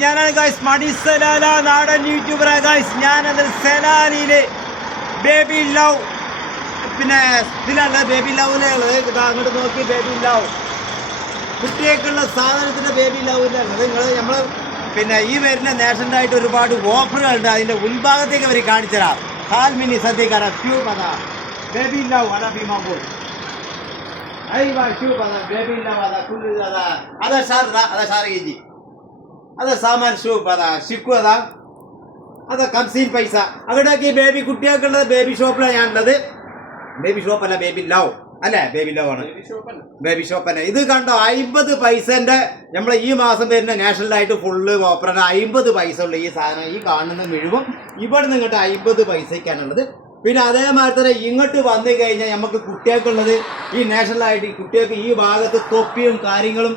ഞാനാണ് ഗൈസ് മണി സലാല നാടൻ യൂട്യൂബറായ ഗൈസ്. ഞാനത് സലാലിയില് ബേബി ലവ് പിന്നെ ഇതിലുള്ള ബേബി ലവിലുള്ളത് അങ്ങോട്ട് നോക്കി ബേബി ലവ് കുട്ടികൾക്കുള്ള സാധനത്തിൻ്റെ ബേബി ലവിലുള്ളത് നിങ്ങൾ നമ്മൾ പിന്നെ ഈ വരുന്ന നാഷണലായിട്ട് ഒരുപാട് ഓഫറുകളുണ്ട്. അതിൻ്റെ ഉൾഭാഗത്തേക്ക് അവർ കാണിച്ചു തരാം. ഹാൽ മിനി സദ്യക്കാര ട്യൂബ് അതാ ബേബി ലവ് അതാ ഭീമാപൂർ ट्यूब अदा बेबी लव अदा कुल अदा अदा शार जी अदा सामान शूप अदा शिक्कु अदा अदा कमसीन पैसा अगड़े बेबी कुटियों बेबी ഷോപ്പിൽ ഞാനുള്ളത്. ബേബി ഷോപ്പല്ല, ബേബി ലവ് അല്ലേ? ബേബി ലവ് ആണ്, ബേബി ഷോപ്പ് തന്നെ. ഇത് കണ്ടോ, 50 പൈസൻ്റെ നമ്മൾ ഈ മാസം വരുന്ന നാഷണലായിട്ട് ഫുള്ള് ഓഫറാണ്. 50 പൈസ ഉള്ള ഈ സാധനം ഈ കാണുന്ന മുഴുവൻ ഇവിടെ നിന്ന് ഇങ്ങോട്ട് 50 പൈസയ്ക്കാണുള്ളത്. പിന്നെ അതേമാതിരി തന്നെ ഇങ്ങോട്ട് വന്നു കഴിഞ്ഞാൽ നമുക്ക് കുട്ടികൾക്കുള്ളത് ഈ നാഷണലായിട്ട് കുട്ടികൾക്ക് ഈ ഭാഗത്ത് തൊപ്പിയും കാര്യങ്ങളും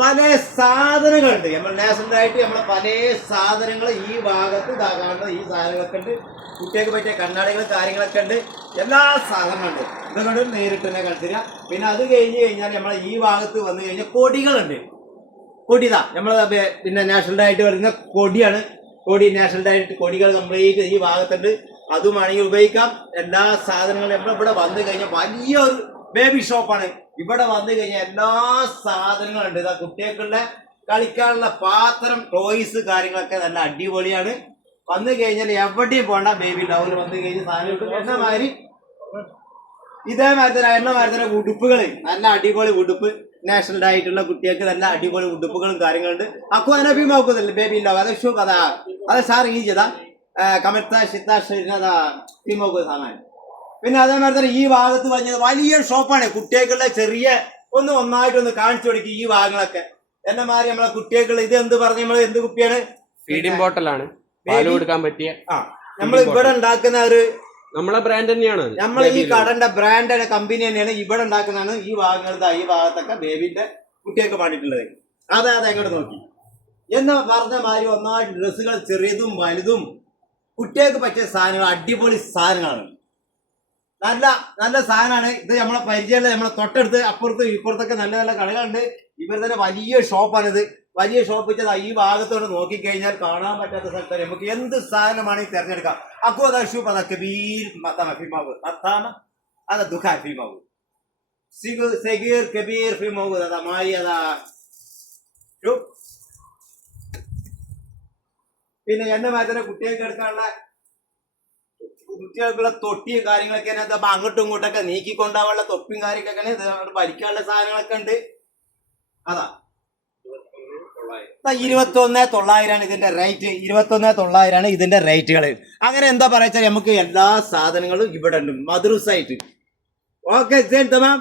പല സാധനങ്ങളുണ്ട്. നമ്മൾ നാഷണലായിട്ട് നമ്മളെ പല സാധനങ്ങൾ ഈ ഭാഗത്ത് കാണുന്നത് ഈ സാധനങ്ങളൊക്കെ ഉണ്ട്. കുട്ടികൾക്ക് പറ്റിയ കണ്ണാടികളും കാര്യങ്ങളൊക്കെ ഉണ്ട്, എല്ലാ സാധനങ്ങളുണ്ട്. ഇതുകൊണ്ട് നേരിട്ട് തന്നെ കളിച്ചില്ല. പിന്നെ അത് കഴിഞ്ഞ് കഴിഞ്ഞാൽ നമ്മളെ ഈ ഭാഗത്ത് വന്നു കഴിഞ്ഞാൽ കൊടികളുണ്ട്. കൊടിതാ നമ്മൾ പിന്നെ നാഷണലായിട്ട് വരുന്ന കൊടിയാണ്. കൊടി നാഷണലായിട്ട് കൊടികൾ കംപ്ലീറ്റ് ഈ ഭാഗത്തുണ്ട്. അതുമാണെങ്കിൽ ഉപയോഗിക്കാം. എല്ലാ സാധനങ്ങളും നമ്മളിവിടെ വന്നു കഴിഞ്ഞാൽ വലിയൊരു ബേബി ഷോപ്പാണ്. ഇവിടെ വന്നു കഴിഞ്ഞാൽ എല്ലാ സാധനങ്ങളും ഉണ്ട്. ഇതാ കുട്ടികൾക്കുള്ള കളിക്കാനുള്ള പാത്രം, ടോയ്സ് കാര്യങ്ങളൊക്കെ നല്ല അടിപൊളിയാണ്. വന്നു കഴിഞ്ഞാൽ എവിടെയും പോകണ്ട. ബേബി ലവിൽ വന്നു കഴിഞ്ഞാൽ സാധനം എണ്ണമാതിരി ഇതേമാതിരി തന്നെ ഉടുപ്പുകൾ, നല്ല അടിപൊളി ഉടുപ്പ് നാഷണലായിട്ടുള്ള കുട്ടികൾക്ക് നല്ല അടിപൊളി ഉടുപ്പുകളും കാര്യങ്ങളുണ്ട്. അക്കു അനബി നോക്കുന്നില്ല ബേബി ലവ് അത് ഷൂ അതാ അത് സാർ ഈ ചെയ്താ കമത്ത സാമാൻ. പിന്നെ അതേമാതിരി തന്നെ ഈ ഭാഗത്ത് പറഞ്ഞത് വലിയ ഷോപ്പാണ്. കുട്ടികൾക്കുള്ള ചെറിയ ഒന്നായിട്ടൊന്ന് കാണിച്ചു കൊടുക്കും ഈ ഭാഗങ്ങളൊക്കെ. എന്നെ മാറി നമ്മളെ കുട്ടികൾക്കുള്ള ഇത് എന്ത് പറഞ്ഞ നമ്മൾ എന്ത് കുപ്പിയാണ്? ഫീഡിംഗ് ബോട്ടലാണ്, പാല് കൊടുക്കാൻ പറ്റിയ. നമ്മൾ ഇവിടെ ഉണ്ടാക്കുന്ന ഒരു നമ്മളെ ബ്രാൻഡ് തന്നെയാണ്. നമ്മൾ ഈ കടന്റെ ബ്രാൻഡ് കമ്പനി തന്നെയാണ് ഇവിടെ ഉണ്ടാക്കുന്നതാണ്. ഈ ഭാഗങ്ങൾ ഈ ഭാഗത്തൊക്കെ ബേബിന്റെ കുട്ടികൾക്ക് വേണ്ടിയിട്ടുള്ളത്. അതെ എങ്ങോട്ട് നോക്കി എന്ന് പറഞ്ഞ മാതിരി ഒന്നായിട്ട് ഡ്രസ്സുകൾ ചെറിയതും വലുതും കുട്ടികൾക്ക് പറ്റിയ സാധനങ്ങൾ, അടിപൊളി സാധനങ്ങളാണ്. നല്ല നല്ല സാധനമാണ്. ഇത് നമ്മളെ പരിചയമുള്ള നമ്മളെ തൊട്ടടുത്ത് അപ്പുറത്തും ഇപ്പുറത്തൊക്കെ നല്ല നല്ല കടകളുണ്ട്. ഇവർ തന്നെ വലിയ ഷോപ്പാണിത്. വലിയ ഷോപ്പ് വെച്ചത് ഈ ഭാഗത്തോട് നോക്കിക്കഴിഞ്ഞാൽ കാണാൻ പറ്റാത്ത സ്ഥലത്ത് നമുക്ക് എന്ത് സാധനമാണെങ്കിൽ തിരഞ്ഞെടുക്കാം. അക്കു അതാ ഷൂപ്പ് അതാ കബീർ ഫിമാവ് അതാ ദുഃഖ ഫിമാവ് സഗീർ കബീർ ഫിമാവ് അതാ മായി അതാ ഷൂപ്പ്. പിന്നെ എന്നെ മാറ്റം കുട്ടികൾക്ക് എടുക്കാനുള്ള കുട്ടികൾക്കുള്ള തൊട്ടിയും കാര്യങ്ങളൊക്കെ അതിനകത്ത് അങ്ങോട്ടും ഇങ്ങോട്ടൊക്കെ നീക്കിക്കൊണ്ടാവാനുള്ള തൊപ്പിയും കാര്യങ്ങളൊക്കെ ഭരിക്കാനുള്ള സാധനങ്ങളൊക്കെ ഉണ്ട്. അതാ 21,900 ഇതിന്റെ റേറ്റ്. 21,900 ഇതിന്റെ റേറ്റുകൾ. അങ്ങനെ എന്താ പറയാ നമുക്ക് എല്ലാ സാധനങ്ങളും ഇവിടെ ഉണ്ട് മദ്രസായിട്ട്. ഓക്കെ തമാം.